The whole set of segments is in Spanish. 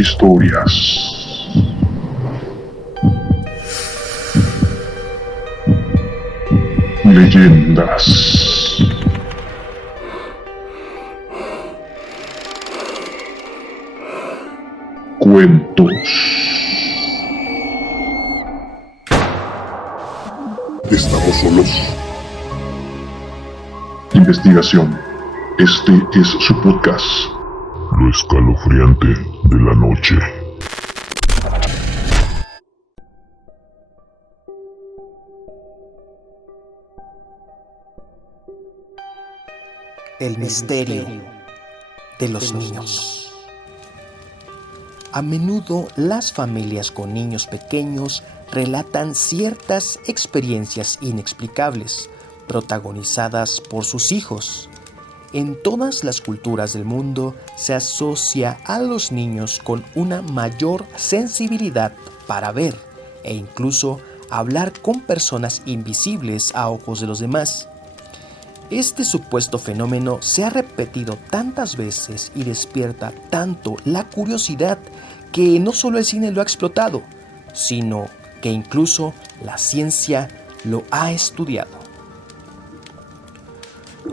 Historias. Leyendas. Cuentos. ¿Estamos solos? Investigación. Este es su podcast. Lo escalofriante de la noche. El misterio de los niños. A menudo las familias con niños pequeños relatan ciertas experiencias inexplicables, protagonizadas por sus hijos. En todas las culturas del mundo se asocia a los niños con una mayor sensibilidad para ver e incluso hablar con personas invisibles a ojos de los demás. Este supuesto fenómeno se ha repetido tantas veces y despierta tanto la curiosidad que no solo el cine lo ha explotado, sino que incluso la ciencia lo ha estudiado.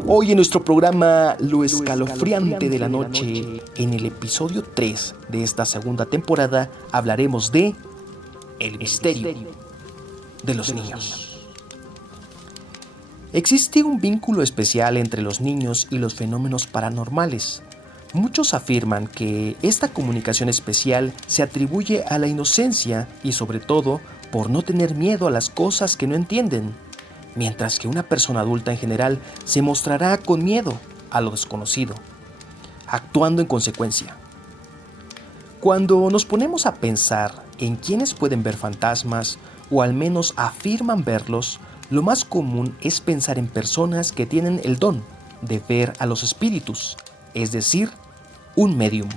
Hoy en nuestro programa Lo escalofriante de la noche, en el episodio 3 de esta segunda temporada, hablaremos de el misterio de los niños. Existe un vínculo especial entre los niños y los fenómenos paranormales. Muchos afirman que esta comunicación especial se atribuye a la inocencia y sobre todo por no tener miedo a las cosas que no entienden, mientras que una persona adulta en general se mostrará con miedo a lo desconocido, actuando en consecuencia. Cuando nos ponemos a pensar en quiénes pueden ver fantasmas o al menos afirman verlos, lo más común es pensar en personas que tienen el don de ver a los espíritus, es decir, un medium.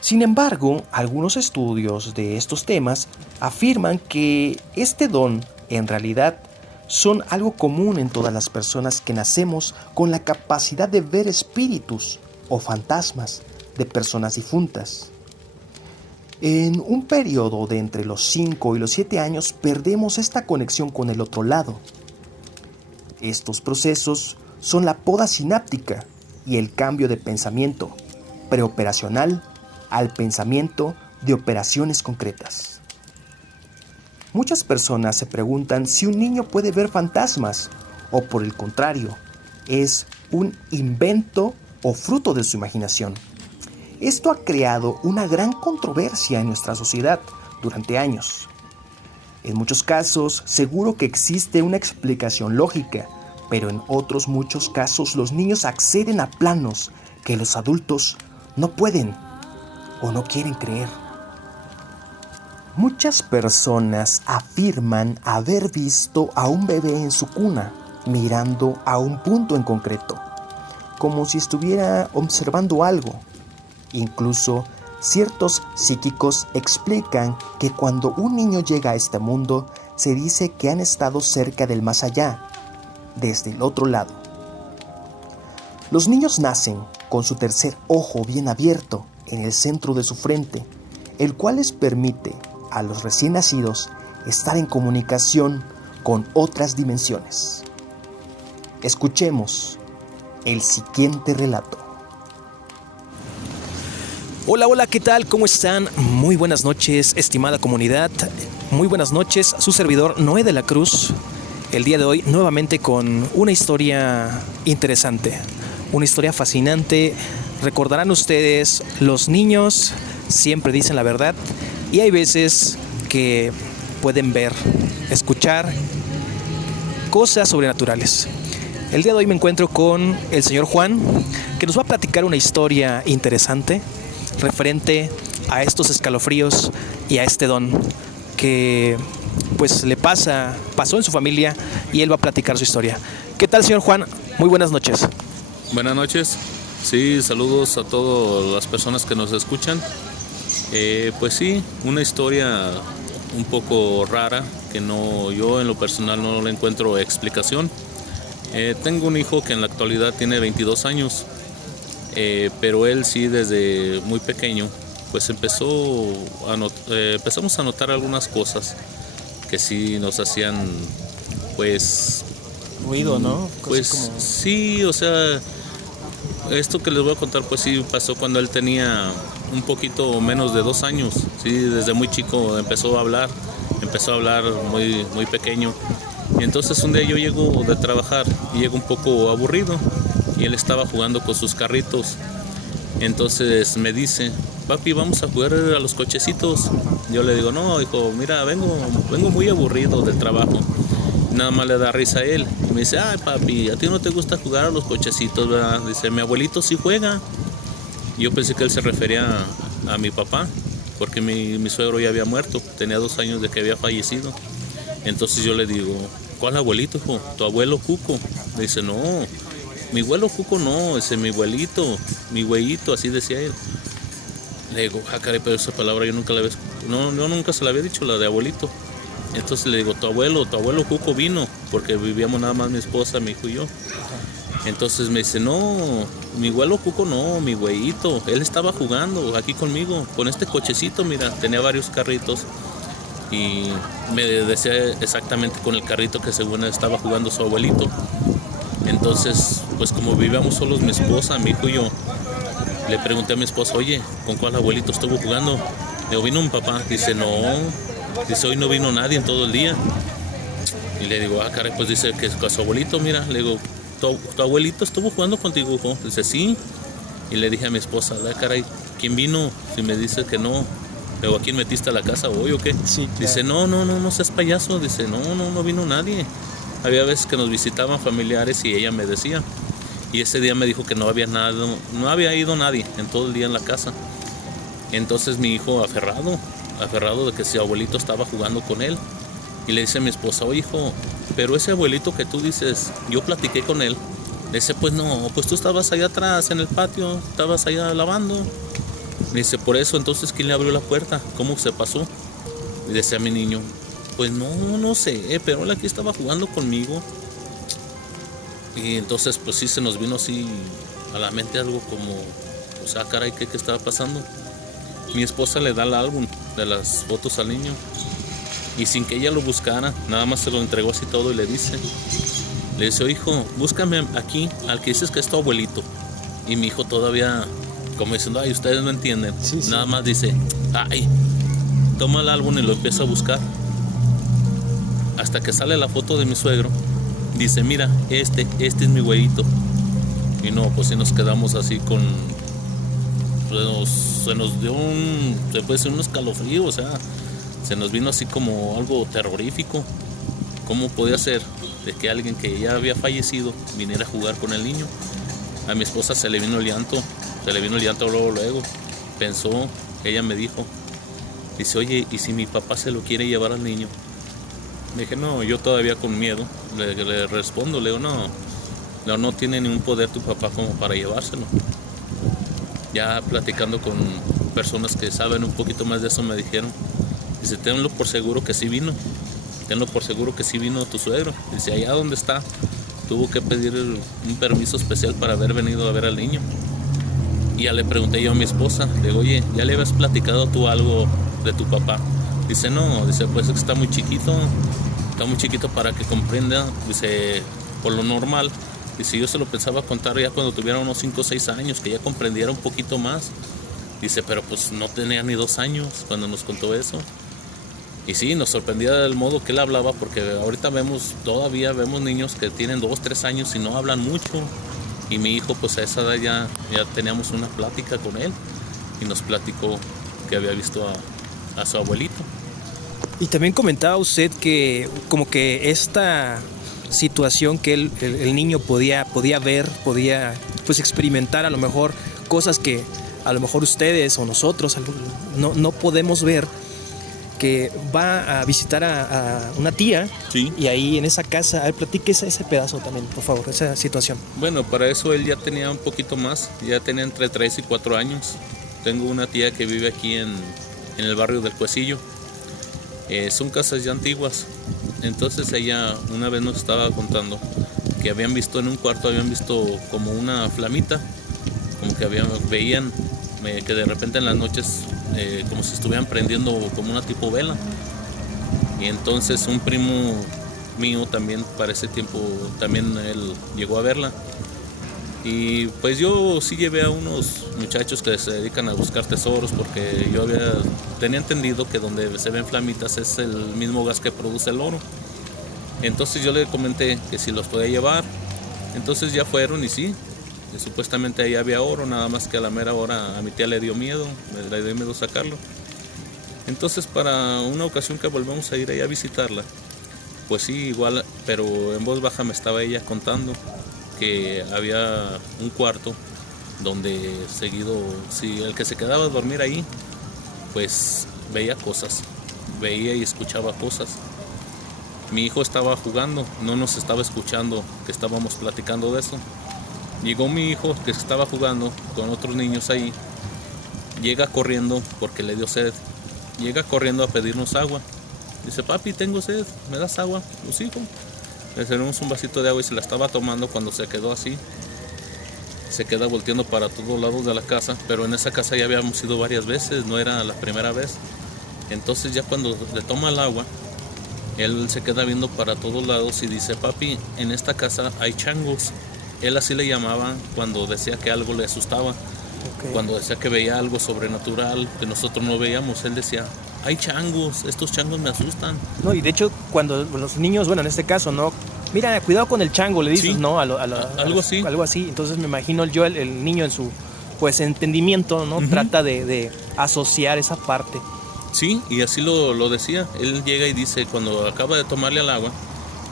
Sin embargo, algunos estudios de estos temas afirman que este don, en realidad, son algo común en todas las personas que nacemos con la capacidad de ver espíritus o fantasmas de personas difuntas. En un periodo de entre los 5 y los 7 años perdemos esta conexión con el otro lado. Estos procesos son la poda sináptica y el cambio de pensamiento preoperacional al pensamiento de operaciones concretas. Muchas personas se preguntan si un niño puede ver fantasmas o por el contrario, es un invento o fruto de su imaginación. Esto ha creado una gran controversia en nuestra sociedad durante años. En muchos casos, seguro que existe una explicación lógica, pero en otros muchos casos los niños acceden a planos que los adultos no pueden o no quieren creer. Muchas personas afirman haber visto a un bebé en su cuna, mirando a un punto en concreto, como si estuviera observando algo. Incluso ciertos psíquicos explican que cuando un niño llega a este mundo, se dice que han estado cerca del más allá, desde el otro lado. Los niños nacen con su tercer ojo bien abierto en el centro de su frente, el cual les permite a los recién nacidos estar en comunicación con otras dimensiones. Escuchemos el siguiente relato. Hola, ¿qué tal? ¿Cómo están? Muy buenas noches, estimada comunidad. Muy buenas noches, su servidor Noé de la Cruz. El día de hoy nuevamente con una historia interesante, una historia fascinante. Recordarán ustedes, los niños siempre dicen la verdad y hay veces que pueden ver, escuchar cosas sobrenaturales. El día de hoy me encuentro con el señor Juan, que nos va a platicar una historia interesante referente a estos escalofríos y a este don que pues pasó en su familia y él va a platicar su historia. ¿Qué tal, señor Juan? Muy buenas noches. Buenas noches. Sí, saludos a todas las personas que nos escuchan. Pues sí, una historia un poco rara que yo en lo personal no le encuentro explicación. Tengo un hijo que en la actualidad tiene 22 años. Pero él sí desde muy pequeño pues empezamos a notar algunas cosas que sí nos hacían, pues... Ruido, ¿no? Pues Como... sí, o sea, esto que les voy a contar, pues sí pasó cuando él tenía un poquito menos de 2 años. Sí, desde muy chico empezó a hablar muy, muy pequeño. Y entonces un día yo llego de trabajar y llego un poco aburrido y él estaba jugando con sus carritos. Entonces me dice, papi, vamos a jugar a los cochecitos. Yo le digo, no, hijo, mira, vengo muy aburrido del trabajo. Nada más le da risa a él. Y me dice, ay, papi, a ti no te gusta jugar a los cochecitos, ¿verdad? Dice, mi abuelito sí juega. Y yo pensé que él se refería a mi papá, porque mi suegro ya había muerto, tenía 2 años de que había fallecido. Entonces yo le digo, ¿cuál abuelito, hijo? Tu abuelo Cuco. Me dice, no, mi abuelo Cuco no, ese es mi abuelito, mi güeyito, así decía él. Le digo, caray, pero esa palabra yo nunca nunca se la había dicho, la de abuelito. Entonces le digo, tu abuelo Cuco vino, porque vivíamos nada más mi esposa, mi hijo y yo. Entonces me dice, no, mi abuelo Cuco no, mi güeyito, él estaba jugando aquí conmigo, con este cochecito, mira, tenía varios carritos. Y me decía exactamente con el carrito que según estaba jugando su abuelito. Entonces, pues como vivíamos solos mi esposa, mi hijo y yo, le pregunté a mi esposa, oye, ¿con cuál abuelito estuvo jugando? Le digo, ¿vino un papá? Dice, no, dice, hoy no vino nadie en todo el día. Y le digo, caray, pues dice que con su abuelito, mira, le digo, ¿tu abuelito estuvo jugando contigo, hijo? Dice, sí. Y le dije a mi esposa, caray, ¿quién vino? Si me dice que no. Luego, ¿a quién metiste a la casa hoy o qué? Sí, claro. Dice, no seas payaso. Dice, no vino nadie. Había veces que nos visitaban familiares y ella me decía. Y ese día me dijo que no había ido nadie en todo el día en la casa. Entonces mi hijo aferrado de que su abuelito estaba jugando con él. Y le dice a mi esposa, oye, hijo, pero ese abuelito que tú dices, yo platiqué con él. Le dice, pues no, pues tú estabas allá atrás en el patio, estabas allá lavando. Me dice, por eso, entonces, ¿quién le abrió la puerta? ¿Cómo se pasó? Y decía mi niño, pues no sé, pero él aquí estaba jugando conmigo. Y entonces, pues sí, se nos vino así a la mente algo como, o sea, caray, ¿qué estaba pasando? Mi esposa le da el álbum de las fotos al niño. Y sin que ella lo buscara, nada más se lo entregó así todo y le dice, oh, hijo, búscame aquí al que dices que es tu abuelito. Y mi hijo todavía... como diciendo, ay, ustedes no entienden. Sí. Nada más dice, ay, toma el álbum y lo empieza a buscar. Hasta que sale la foto de mi suegro. Dice, mira, este es mi güeyito. Y no, pues sí nos quedamos así con... se nos dio se puede decir un escalofrío, o sea, se nos vino así como algo terrorífico. ¿Cómo podía ser de que alguien que ya había fallecido viniera a jugar con el niño? A mi esposa se le vino el llanto luego. Pensó, ella me dijo, dice, oye, ¿y si mi papá se lo quiere llevar al niño? Le dije, no, yo todavía con miedo, le respondo, le digo, no tiene ningún poder tu papá como para llevárselo. Ya platicando con personas que saben un poquito más de eso me dijeron, dice, tenlo por seguro que sí vino tu suegro. Dice, allá donde está, tuvo que pedir un permiso especial para haber venido a ver al niño. Y ya le pregunté yo a mi esposa, le digo, oye, ¿ya le habías platicado tú algo de tu papá? Dice, no, dice, pues es que está muy chiquito para que comprenda, dice, por lo normal. Dice, yo se lo pensaba contar ya cuando tuviera unos 5 o 6 años, que ya comprendiera un poquito más. Dice, pero pues no tenía ni 2 años cuando nos contó eso. Y sí, nos sorprendía del modo que él hablaba, porque ahorita todavía vemos niños que tienen 2, 3 años y no hablan mucho. Y mi hijo, pues a esa edad ya teníamos una plática con él y nos platicó que había visto a su abuelito. Y también comentaba usted que como que esta situación que el niño podía ver, podía pues experimentar a lo mejor cosas que a lo mejor ustedes o nosotros no podemos ver, que va a visitar a una tía. Sí. Y ahí en esa casa, a ver, platique ese pedazo también, por favor, esa situación. Bueno, para eso él ya tenía un poquito más, ya tenía entre 3 y 4 años. Tengo una tía que vive aquí en el barrio del Cuecillo. Son casas ya antiguas. Entonces ella una vez nos estaba contando que habían visto en un cuarto, como una flamita, como que veían que de repente en las noches como si estuvieran prendiendo como una tipo vela. Y entonces un primo mío también para ese tiempo, también él llegó a verla. Y pues yo sí llevé a unos muchachos que se dedican a buscar tesoros, porque yo tenía entendido que donde se ven flamitas es el mismo gas que produce el oro. Entonces yo le comenté que si los podía llevar. Entonces ya fueron y sí, y supuestamente ahí había oro, nada más que a la mera hora a mi tía le dio miedo sacarlo. Entonces para una ocasión que volvemos a ir ahí a visitarla, pues sí, igual, pero en voz baja me estaba ella contando que había un cuarto donde seguido, si el que se quedaba a dormir ahí, pues veía cosas, veía y escuchaba cosas. Mi hijo estaba jugando, no nos estaba escuchando, que estábamos platicando de eso. Llegó mi hijo, que estaba jugando con otros niños ahí, llega corriendo porque le dio sed, llega corriendo a pedirnos agua. Dice, papi, tengo sed, ¿me das agua? Pues hijo. Le servimos un vasito de agua y se la estaba tomando cuando se quedó así. Se queda volteando para todos lados de la casa, pero en esa casa ya habíamos ido varias veces, no era la primera vez. Entonces ya cuando le toma el agua, él se queda viendo para todos lados y dice, papi, en esta casa hay changos. Él así le llamaba cuando decía que algo le asustaba. Okay. Cuando decía que veía algo sobrenatural que nosotros no veíamos, él decía, hay changos, estos changos me asustan. No, y de hecho cuando los niños, bueno, en este caso, ¿no? Mira, cuidado con el chango, le dices, sí, ¿no? Algo así. Algo así. Entonces me imagino yo, el niño en su pues entendimiento, ¿no? Uh-huh. Trata de asociar esa parte. Sí, y así lo decía. Él llega y dice, cuando acaba de tomarle al agua,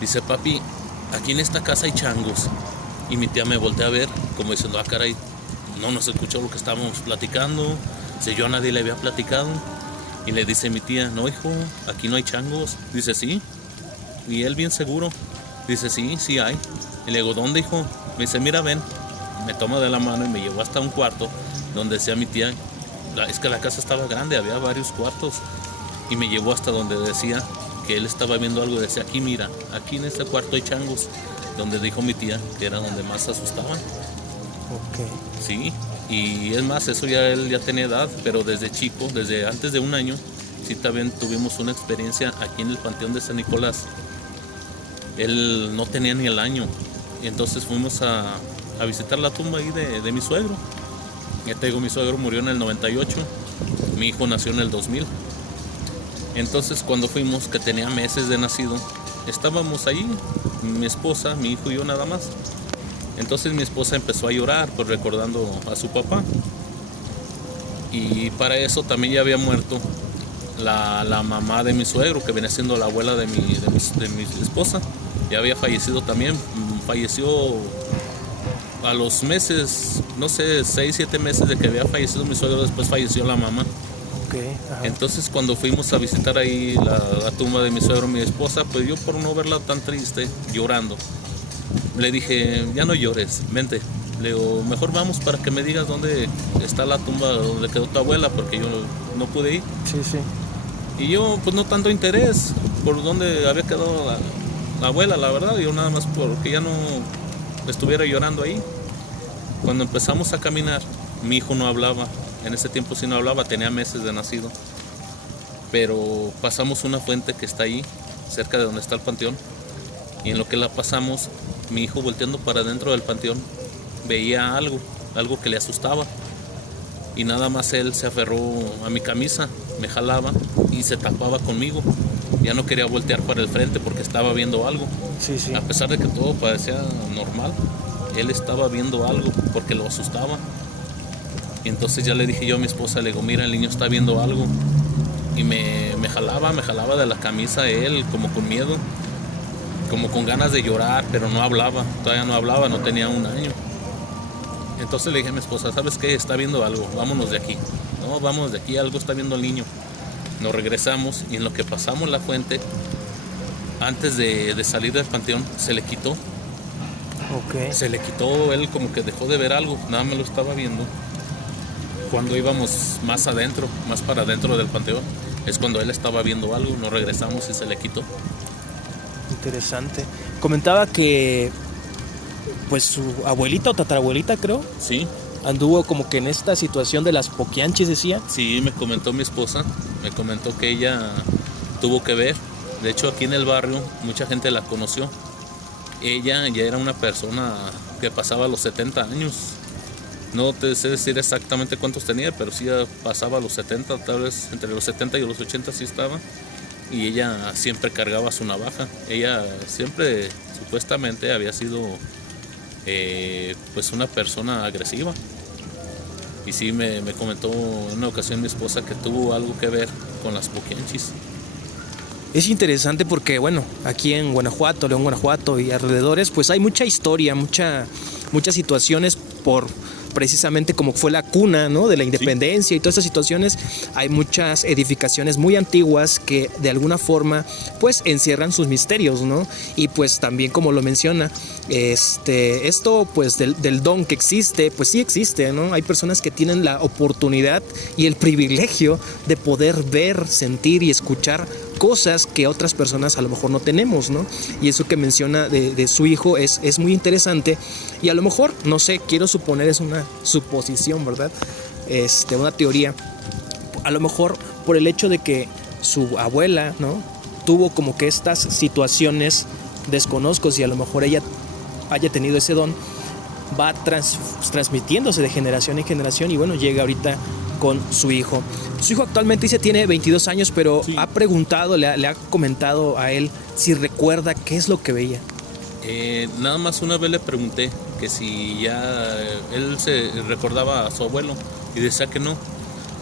dice, papi, aquí en esta casa hay changos. Y mi tía me voltea a ver, como diciendo, caray, no nos escuchó lo que estábamos platicando. Si yo a nadie le había platicado. Y le dice mi tía, no hijo, aquí no hay changos. Dice, sí. Y él bien seguro, dice, sí hay. Y le digo, ¿dónde, hijo? Me dice, mira, ven. Me toma de la mano y me llevó hasta un cuarto donde decía mi tía, es que la casa estaba grande, había varios cuartos. Y me llevó hasta donde decía que él estaba viendo algo. Decía, aquí mira, aquí en este cuarto hay changos. Donde dijo mi tía que era donde más se asustaban. Ok. Sí, y es más, eso ya él ya tenía edad, pero desde chico, desde antes de un año, sí también tuvimos una experiencia aquí en el Panteón de San Nicolás. Él no tenía ni el año, y entonces fuimos a visitar la tumba ahí de mi suegro. Ya te digo, mi suegro murió en el 98, mi hijo nació en el 2000. Entonces cuando fuimos, que tenía meses de nacido, estábamos ahí, mi esposa, mi hijo y yo nada más. Entonces mi esposa empezó a llorar, pues recordando a su papá. Y para eso también ya había muerto la mamá de mi suegro, que venía siendo la abuela de mi esposa. Ya había fallecido también, falleció a los meses, no sé, 6, 7 meses de que había fallecido mi suegro, después falleció la mamá. Okay, entonces cuando fuimos a visitar ahí la tumba de mi suegro, mi esposa, pues yo por no verla tan triste, llorando, le dije, ya no llores, vente. Le digo, mejor vamos para que me digas dónde está la tumba donde quedó tu abuela, porque yo no pude ir. Sí. Y yo pues no tanto interés por dónde había quedado la abuela, la verdad, yo nada más porque ya no estuviera llorando ahí. Cuando empezamos a caminar, mi hijo no hablaba. En ese tiempo sí no hablaba, tenía meses de nacido. Pero pasamos una fuente que está ahí, cerca de donde está el panteón. Y en lo que la pasamos, mi hijo volteando para adentro del panteón, veía algo que le asustaba. Y nada más él se aferró a mi camisa, me jalaba y se tapaba conmigo. Ya no quería voltear para el frente porque estaba viendo algo. Sí. A pesar de que todo parecía normal, él estaba viendo algo porque lo asustaba. Y entonces ya le dije yo a mi esposa, le digo, mira, el niño está viendo algo. Y me jalaba de la camisa él, como con miedo, como con ganas de llorar, pero no hablaba, todavía no hablaba, no tenía un año. Entonces le dije a mi esposa, ¿sabes qué? Está viendo algo, vámonos de aquí. No, vamos de aquí, algo está viendo el niño. Nos regresamos y en lo que pasamos la fuente, antes de salir del panteón, se le quitó. Okay. Se le quitó, él como que dejó de ver algo, nada me lo estaba viendo. Cuando íbamos más adentro, más para adentro del panteón, es cuando él estaba viendo algo, nos regresamos y se le quitó. Interesante. Comentaba que pues su abuelita o tatarabuelita, creo, sí, anduvo como que en esta situación de las poquianchis, decía. Sí, me comentó mi esposa, me comentó que ella tuvo que ver. De hecho, aquí en el barrio mucha gente la conoció. Ella ya era una persona que pasaba los 70 años. No te sé decir exactamente cuántos tenía, pero sí pasaba los 70, tal vez entre los 70 y los 80 sí estaba. Y ella siempre cargaba su navaja. Ella siempre supuestamente había sido pues una persona agresiva. Y sí me comentó en una ocasión mi esposa que tuvo algo que ver con las poquianchis. Es interesante porque, bueno, aquí en Guanajuato, León, Guanajuato y alrededores, pues hay mucha historia, muchas situaciones por precisamente como fue la cuna, ¿no?, de la independencia, sí, y todas estas situaciones. Hay muchas edificaciones muy antiguas que de alguna forma pues encierran sus misterios, ¿no? Y pues también, como lo menciona, esto pues del don que existe, pues sí existe, ¿no? Hay personas que tienen la oportunidad y el privilegio de poder ver, sentir y escuchar cosas que otras personas a lo mejor no tenemos, ¿no? Y eso que menciona de su hijo es muy interesante. Y a lo mejor, no sé, quiero suponer, es una suposición, ¿verdad? Una teoría. A lo mejor por el hecho de que su abuela, ¿no?, tuvo como que estas situaciones, desconozco si a lo mejor ella haya tenido ese don, va transmitiéndose de generación en generación y bueno, llega ahorita con su hijo. Su hijo actualmente dice tiene 22 años, pero sí, ha preguntado, le ha comentado a él si recuerda qué es lo que veía. Nada más una vez le pregunté que si ya él se recordaba a su abuelo y decía que no,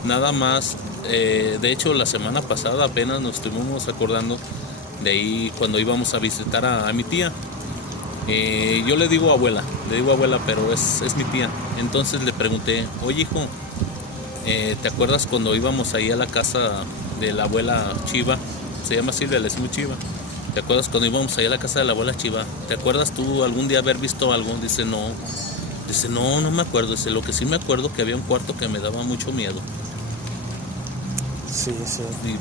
nada más. De hecho, la semana pasada apenas nos estuvimos acordando de ahí cuando íbamos a visitar a mi tía. Yo le digo abuela, pero es mi tía. Entonces le pregunté, oye hijo, ¿te acuerdas cuando íbamos ahí a la casa de la abuela Chiva? Se llama Silvia, le decimos Chiva. ¿Te acuerdas cuando íbamos ahí a la casa de la abuela Chiva? ¿Te acuerdas tú algún día haber visto algo? Dice, no. Dice, no me acuerdo. Dice, lo que sí me acuerdo que había un cuarto que me daba mucho miedo. Sí.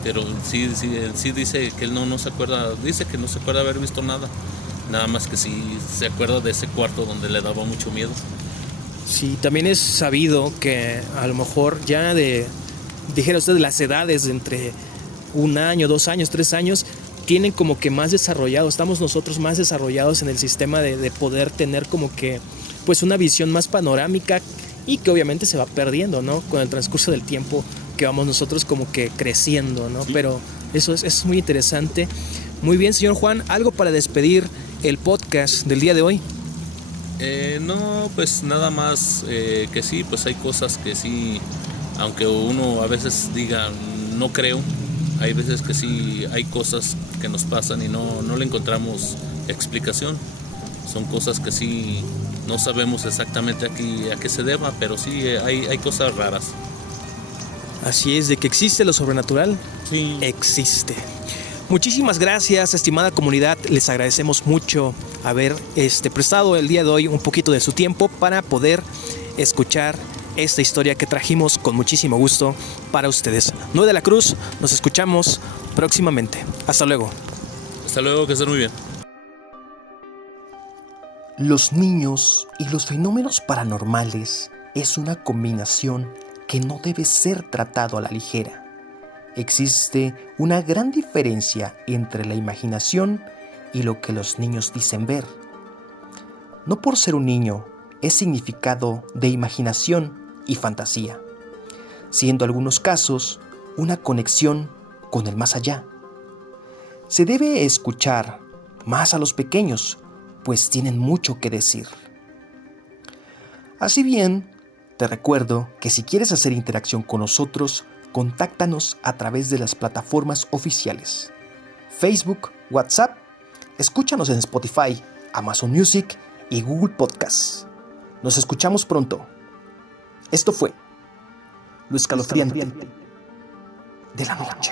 Pero sí dice que él no se acuerda. Dice que no se acuerda haber visto nada. Nada más que sí se acuerda de ese cuarto donde le daba mucho miedo. Sí, también es sabido que a lo mejor ya dijera usted, las edades de entre 1 año, 2 años, 3 años, tienen como que más desarrollado, estamos nosotros más desarrollados en el sistema de poder tener como que pues una visión más panorámica y que obviamente se va perdiendo, ¿no?, con el transcurso del tiempo que vamos nosotros como que creciendo, ¿no? Sí. Pero eso es muy interesante. Muy bien, señor Juan, ¿algo para despedir el podcast del día de hoy? No, pues nada más que sí, pues hay cosas que sí, aunque uno a veces diga no creo, hay veces que sí hay cosas que nos pasan y no le encontramos explicación. Son cosas que sí no sabemos exactamente a qué se deba, pero sí hay cosas raras. Así es, de que existe lo sobrenatural, sí, existe. Muchísimas gracias, estimada comunidad. Les agradecemos mucho haber prestado el día de hoy un poquito de su tiempo para poder escuchar esta historia que trajimos con muchísimo gusto para ustedes. Noé de la Cruz, nos escuchamos próximamente. Hasta luego. Hasta luego, que estén muy bien. Los niños y los fenómenos paranormales es una combinación que no debe ser tratado a la ligera. Existe una gran diferencia entre la imaginación y lo que los niños dicen ver. No por ser un niño es significado de imaginación y fantasía, siendo algunos casos una conexión con el más allá. Se debe escuchar más a los pequeños, pues tienen mucho que decir. Así bien, te recuerdo que si quieres hacer interacción con nosotros, contáctanos a través de las plataformas oficiales: Facebook, WhatsApp, escúchanos en Spotify, Amazon Music y Google Podcasts. Nos escuchamos pronto. Esto fue lo escalofriante de la noche.